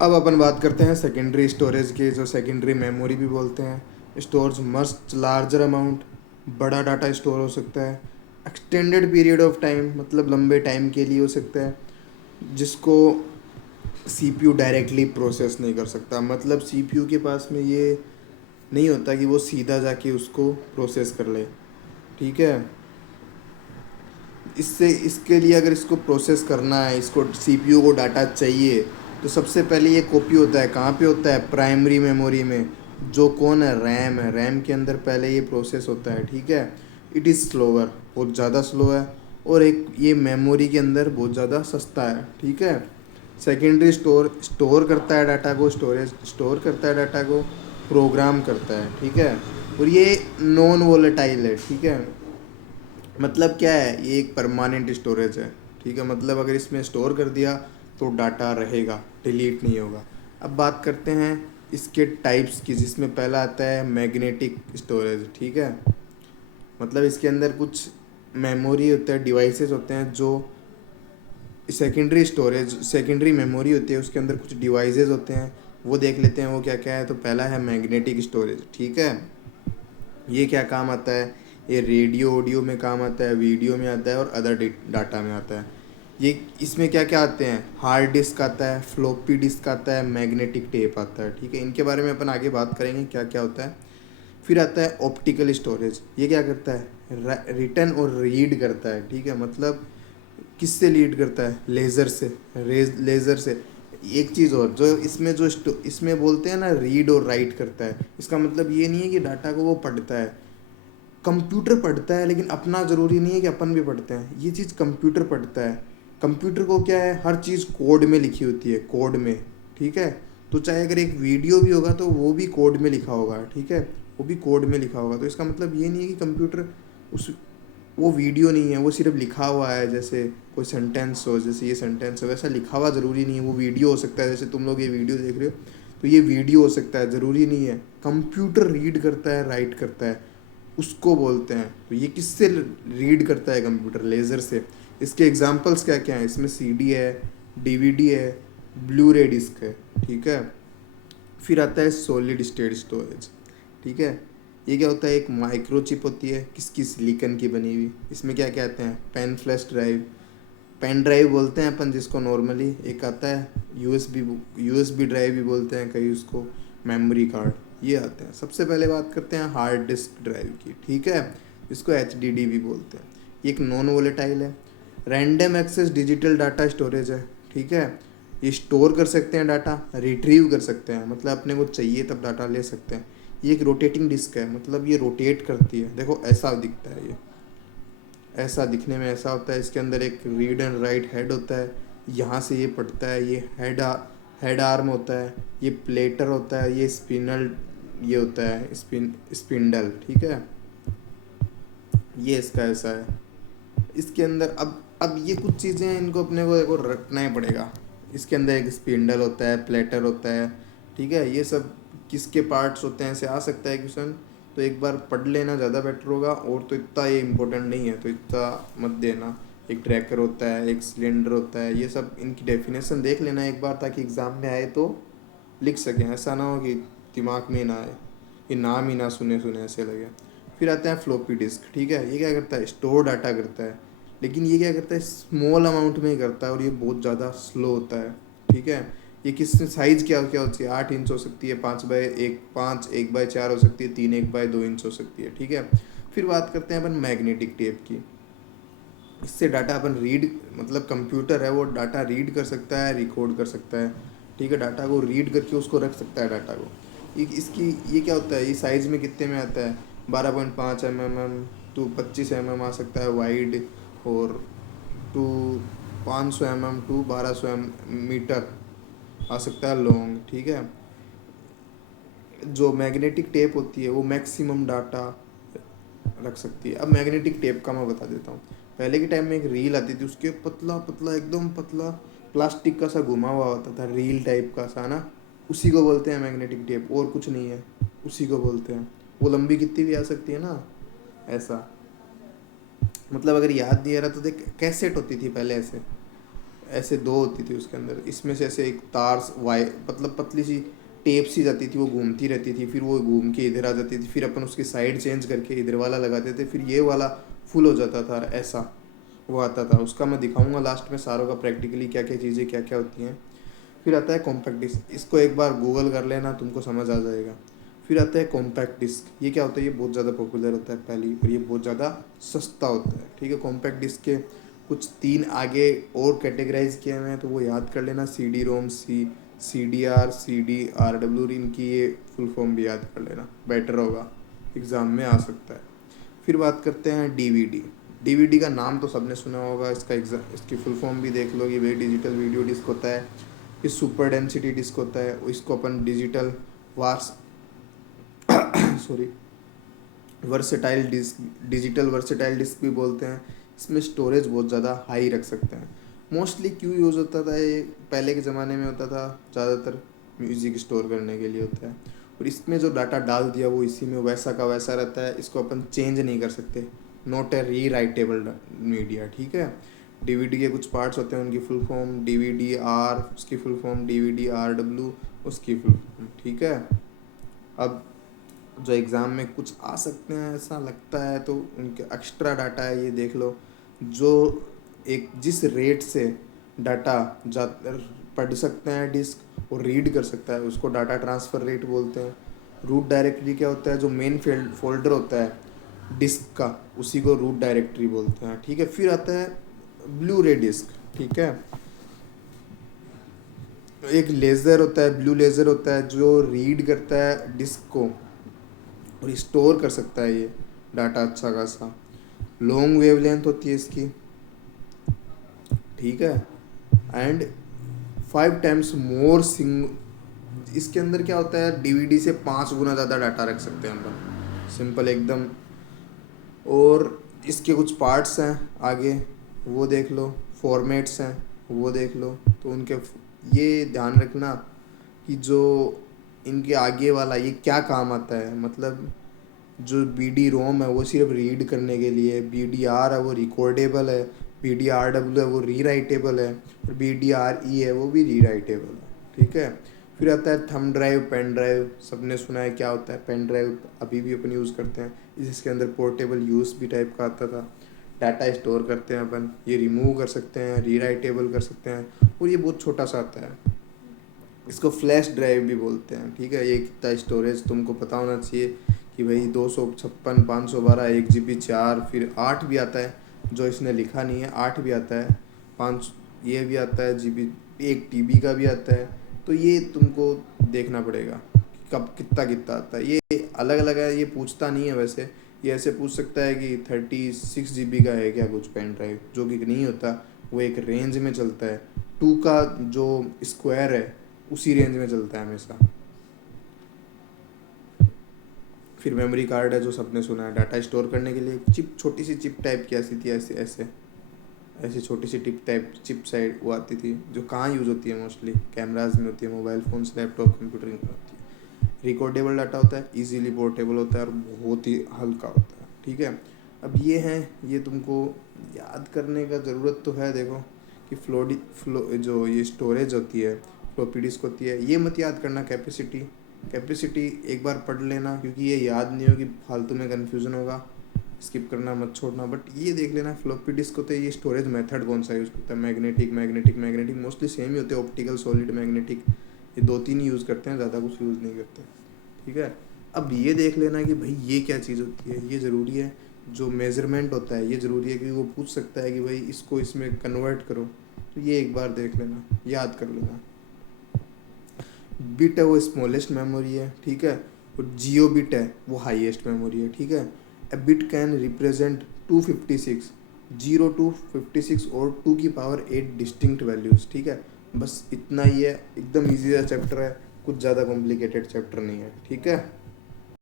अब अपन बात करते हैं सेकेंडरी स्टोरेज की, जो सेकेंडरी मेमोरी भी बोलते हैं। स्टोर्स मस्ट लार्जर अमाउंट, बड़ा डाटा स्टोर हो सकता है। एक्सटेंडेड पीरियड ऑफ टाइम, मतलब लंबे टाइम के लिए हो सकता है, जिसको सीपीयू डायरेक्टली प्रोसेस नहीं कर सकता। मतलब सीपीयू के पास में ये नहीं होता कि वो सीधा जाके उसको प्रोसेस कर ले। ठीक है। इससे इसके लिए अगर इसको प्रोसेस करना है, इसको सीपीयू को डाटा चाहिए, तो सबसे पहले ये कॉपी होता है। कहाँ पे होता है? प्राइमरी मेमोरी में, जो कौन है? रैम है। रैम के अंदर पहले ये प्रोसेस होता है। ठीक है। इट इज़ स्लोअर, बहुत ज़्यादा स्लो है। और एक ये मेमोरी के अंदर बहुत ज़्यादा सस्ता है। ठीक है। सेकेंडरी स्टोर स्टोर करता है डाटा को, स्टोरेज स्टोर करता है डाटा को, प्रोग्राम करता है। ठीक है। और ये नॉन वोलेटाइल है। ठीक है। मतलब क्या है? ये एक परमानेंट स्टोरेज है। ठीक है। मतलब अगर इसमें स्टोर कर दिया तो डाटा रहेगा, डिलीट नहीं होगा। अब बात करते हैं इसके टाइप्स की, जिसमें पहला आता है मैग्नेटिक स्टोरेज। ठीक है। मतलब इसके अंदर कुछ मेमोरी होता है, डिवाइसेस होते हैं जो सेकेंडरी स्टोरेज, सेकेंडरी मेमोरी होती है, उसके अंदर कुछ डिवाइसेस होते हैं। वो देख लेते हैं वो क्या क्या है। तो पहला है मैग्नेटिक स्टोरेज। ठीक है। ये क्या काम आता है? ये रेडियो ऑडियो में काम आता है, वीडियो में आता है, और अदर डाटा में आता है। ये इसमें क्या क्या आते हैं? हार्ड डिस्क आता है, फ्लॉपी डिस्क आता है, मैग्नेटिक टेप आता है। ठीक है। इनके बारे में अपन आगे बात करेंगे क्या क्या होता है। फिर आता है ऑप्टिकल स्टोरेज। ये क्या करता है? रिटर्न और रीड करता है। ठीक है। मतलब किससे लीड करता है? लेज़र से। लेज़र से। एक चीज़ और, जो इसमें इसमें बोलते हैं ना, रीड और राइट करता है, इसका मतलब ये नहीं है कि डाटा को वो पढ़ता है। कंप्यूटर पढ़ता है, लेकिन अपना ज़रूरी नहीं है कि अपन भी पढ़ते हैं। ये चीज़ कंप्यूटर पढ़ता है। कंप्यूटर को क्या है? हर चीज़ कोड में लिखी होती है, कोड में। ठीक है। तो चाहे अगर एक वीडियो भी होगा तो वो भी कोड में लिखा होगा। ठीक है। वो भी कोड में लिखा होगा। तो इसका मतलब ये नहीं है कि कंप्यूटर उस वो वीडियो नहीं है, वो सिर्फ लिखा हुआ है। जैसे कोई सेंटेंस हो, जैसे ये सेंटेंस हो, वैसा लिखा हुआ ज़रूरी नहीं है। वो वीडियो हो सकता है, जैसे तुम लोग ये वीडियो देख रहे हो तो ये वीडियो हो सकता है, ज़रूरी नहीं है। कंप्यूटर रीड करता है, राइट करता है, उसको बोलते हैं। तो ये किससे रीड करता है? कंप्यूटर, लेज़र से। इसके एग्जांपल्स क्या क्या हैं? इसमें सीडी है, डीवीडी है, ब्लू रे डिस्क है। ठीक है। फिर आता है सॉलिड स्टेट स्टोरेज। ठीक है। ये क्या होता है? एक माइक्रोचिप होती है, किसकी? सिलिकन की बनी हुई। इसमें क्या क्या आते हैं? Pen flash drive, pen drive बोलते हैं अपन जिसको नॉर्मली। एक आता है यूएसबी, यूएसबी ड्राइव भी बोलते हैं कई उसको, मेमोरी कार्ड। ये आते हैं। सबसे पहले बात करते हैं हार्ड डिस्क ड्राइव की। ठीक है। इसको एचडीडी भी बोलते हैं। ये एक नॉन वोलेटाइल है, random access digital data storage है। ठीक है। ये स्टोर कर सकते हैं डाटा, रिट्रीव कर सकते हैं, मतलब अपने को चाहिए तब डाटा ले सकते हैं। ये एक रोटेटिंग डिस्क है, मतलब ये रोटेट करती है। देखो ऐसा दिखता है ये, ऐसा दिखने में ऐसा होता है। इसके अंदर एक रीड एंड राइट हेड होता है, यहाँ से ये पढ़ता है। ये हेड आर्म होता है, ये प्लेटर होता है, ये स्पिनल, ये होता है स्पिंडल। ठीक है। ये इसका ऐसा है। इसके अंदर अब ये कुछ चीज़ें हैं, इनको अपने को देखो रखना ही पड़ेगा। इसके अंदर एक स्पिंडल होता है, प्लेटर होता है। ठीक है। ये सब किसके पार्ट्स होते हैं, ऐसे आ सकता है क्वेश्चन। तो एक बार पढ़ लेना ज़्यादा बेटर होगा। और तो इतना ये इम्पोर्टेंट नहीं है, तो इतना मत देना। एक ट्रैकर होता है, एक सिलेंडर होता है, ये सब इनकी डेफिनेशन देख लेना एक बार, ताकि एग्ज़ाम में आए तो लिख सकें। ऐसा ना हो कि दिमाग में ना आए, कि नाम ही ना सुने सुने ऐसे लगे। फिर आता है फ्लॉपी डिस्क। ठीक है। ये क्या करता है? स्टोर डाटा करता है, लेकिन ये क्या करता है? स्मॉल अमाउंट में ही करता है, और ये बहुत ज़्यादा स्लो होता है। ठीक है। ये किस साइज़ क्या क्या होती है? 8 इंच हो सकती है, 5 1/4 हो सकती है, 3 1/2 इंच हो सकती है। ठीक है। फिर बात करते हैं अपन मैग्नेटिक टेप की। इससे डाटा अपन रीड, मतलब कंप्यूटर है वो डाटा रीड कर सकता है, रिकॉर्ड कर सकता है। ठीक है। डाटा को रीड करके उसको रख सकता है डाटा को। इसकी ये क्या होता है? ये साइज़ में कितने में आता है? 12.5 mm टू 25 mm आ सकता है वाइड, और टू 500 mm टू 1200 मीटर आ सकता है लॉन्ग। ठीक है। जो मैग्नेटिक टेप होती है वो मैक्सिमम डाटा रख सकती है। अब मैग्नेटिक टेप का मैं बता देता हूँ। पहले के टाइम में एक रील आती थी, उसके पतला पतला एकदम पतला प्लास्टिक का सा घुमा हुआ होता था, रील टाइप का सा ना, उसी को बोलते हैं मैग्नेटिक टेप, और कुछ नहीं है। उसी को बोलते हैं। वो लंबी कितनी भी आ सकती है ना, ऐसा। मतलब अगर याद नहीं आ रहा तो देख, कैसेट होती थी पहले ऐसे, ऐसे दो होती थी उसके अंदर, इसमें से ऐसे एक तार वाई मतलब पतली सी टेप सी जाती थी, वो घूमती रहती थी, फिर वो घूम के इधर आ जाती थी, फिर अपन उसकी साइड चेंज करके इधर वाला लगाते थे, फिर ये वाला फुल हो जाता था, ऐसा वो आता था। उसका मैं दिखाऊंगा लास्ट में सारों का प्रैक्टिकली क्या क्या चीज़ें क्या क्या होती हैं। फिर आता है कॉम्पैक्ट डिस्क, इसको एक बार गूगल कर लेना, तुमको समझ आ जाएगा। फिर आता है कॉम्पैक्ट डिस्क, ये क्या होता है, ये बहुत ज़्यादा पॉपुलर होता है पहली, और ये बहुत ज़्यादा सस्ता होता है, ठीक है। कॉम्पैक्ट डिस्क के कुछ 3 आगे और कैटेगराइज किए हुए हैं, तो वो याद कर लेना, C D ROM, C D R, C D R W, इनकी ये फुल फॉर्म भी याद कर लेना, बेटर होगा, एग्ज़ाम में आ सकता है। फिर बात करते हैं डीवीडी। डीवीडी का नाम तो सबने सुना होगा, इसकी फुल फॉर्म भी देख लो, ये भाई डिजिटल वीडियो डिस्क होता है, ये सुपर डेंसिटी डिस्क होता है, इसको अपन digital wars sorry versatile disc, digital versatile disc भी बोलते हैं। इसमें स्टोरेज बहुत ज़्यादा हाई रख सकते हैं। मोस्टली क्यों यूज़ होता था ये, पहले के ज़माने में होता था ज़्यादातर म्यूज़िक स्टोर करने के लिए होता है, और इसमें जो डाटा डाल दिया वो इसी में वैसा का वैसा रहता है, इसको अपन चेंज नहीं कर सकते, नॉट ए री राइटेबल मीडिया, ठीक है। डीवीडी के कुछ पार्ट्स होते हैं, उनकी फुल फॉर्म डीवीडी आर, उसकी full form DVD R W, उसकी फुल फॉर्म, ठीक है। अब जो एग्ज़ाम में कुछ आ सकते हैं ऐसा लगता है, तो उनके एक्स्ट्रा डाटा है, ये देख लो, जो एक जिस रेट से डाटा जा पढ़ सकते हैं डिस्क और रीड कर सकता है, उसको डाटा ट्रांसफ़र रेट बोलते हैं। रूट डायरेक्टरी क्या होता है, जो मेन फोल्डर होता है डिस्क का, उसी को रूट डायरेक्टरी बोलते हैं, ठीक है। फिर आता है ब्लू रे डिस्क, ठीक है। एक लेज़र होता है, ब्लू लेज़र होता है, जो रीड करता है डिस्क को और स्टोर कर सकता है ये डाटा अच्छा खासा। लॉन्ग वेवलेंथ होती है इसकी, ठीक है। एंड 5 टाइम्स मोर इसके अंदर क्या होता है, डीवीडी से 5 गुना ज़्यादा डाटा रख सकते हैं हम, सिंपल एकदम। और इसके कुछ पार्ट्स हैं आगे, वो देख लो, फॉर्मेट्स हैं वो देख लो, तो उनके ये ध्यान रखना कि जो इनके आगे वाला ये क्या काम आता है, मतलब जो बी डी रोम है वो सिर्फ रीड करने के लिए, बी डी आर है वो रिकॉर्डेबल है, बी डी आर डब्ल्यू है वो री राइटेबल है, और बी डी आर ई है वो भी री राइटेबल है, ठीक है। फिर आता है थंब ड्राइव, पेन ड्राइव, सबने सुना है क्या होता है पेन ड्राइव, अभी भी अपन यूज़ करते हैं, इसके अंदर पोर्टेबल यूज भी टाइप का आता था, डाटा स्टोर करते हैं अपन, ये रिमूव कर सकते हैं, री राइटेबल कर सकते हैं, और ये बहुत छोटा सा आता है, इसको फ्लैश ड्राइव भी बोलते हैं, ठीक है। ये कितना स्टोरेज तुमको पता होना चाहिए कि भाई 256, 512, 1 GB 4, फिर 8 भी आता है, जो इसने लिखा नहीं है, 8 भी आता है, 5 ये भी आता है GB, 1 TB का भी आता है। तो ये तुमको देखना पड़ेगा कि कब कितना कितना आता है, ये अलग अलग है, ये पूछता नहीं है वैसे, ये ऐसे पूछ सकता है कि 36 GB का है क्या कुछ पेन ड्राइव, जो कि नहीं होता, वो एक रेंज में चलता है, 2 का जो स्क्वायर है उसी रेंज में चलता है हमेशा। फिर मेमोरी कार्ड है, जो सबने सुना है, डाटा स्टोर करने के लिए चिप, छोटी सी चिप टाइप की ऐसी थी, ऐसे ऐसे ऐसी छोटी सी टिप टाइप चिप साइड वो आती थी, जो कहाँ यूज़ होती है, मोस्टली कैमराज में होती है, मोबाइल फ़ोन्स, लैपटॉप, कंप्यूटर में होती है। रिकॉर्डेबल डाटा होता है, इजीली पोर्टेबल होता है, और बहुत ही हल्का होता है, ठीक है। अब ये हैं, ये तुमको याद करने का ज़रूरत तो है, देखो कि जो ये स्टोरेज होती है, फ्लॉपी डिस्क होती है, ये मत याद करना, कैपेसिटी एक बार पढ़ लेना, क्योंकि ये याद नहीं होगी, फालतू में कन्फ्यूज़न होगा, स्किप करना मत छोड़ना। बट ये देख लेना फ्लॉपी डिस्क होते हैं, ये स्टोरेज मेथड कौन सा यूज़ करता है, मैग्नेटिक मोस्टली सेम ही होते हैं, ऑप्टिकल, सॉलिड, मैग्नेटिक, ये 2-3 ही यूज़ करते हैं, ज़्यादा कुछ यूज़ नहीं करते, ठीक है। अब ये देख लेना कि भाई ये क्या चीज़ होती है, ये ज़रूरी है, जो मेज़रमेंट होता है ये ज़रूरी है, क्योंकि वो पूछ सकता है कि भाई इसको इसमें कन्वर्ट करो, तो ये एक बार देख लेना, याद कर लेना। बिट है वो स्मॉलेस्ट मेमोरी है, ठीक है, और जियो बिट है वो हाईएस्ट मेमोरी है, ठीक है। ए बिट कैन रिप्रेजेंट 256, 0 to 56 और 2 की पावर 8 डिस्टिंक्ट वैल्यूज़, ठीक है। बस इतना ही है, एकदम ईजी सा चैप्टर है, कुछ ज़्यादा कॉम्प्लिकेटेड चैप्टर नहीं है, ठीक है।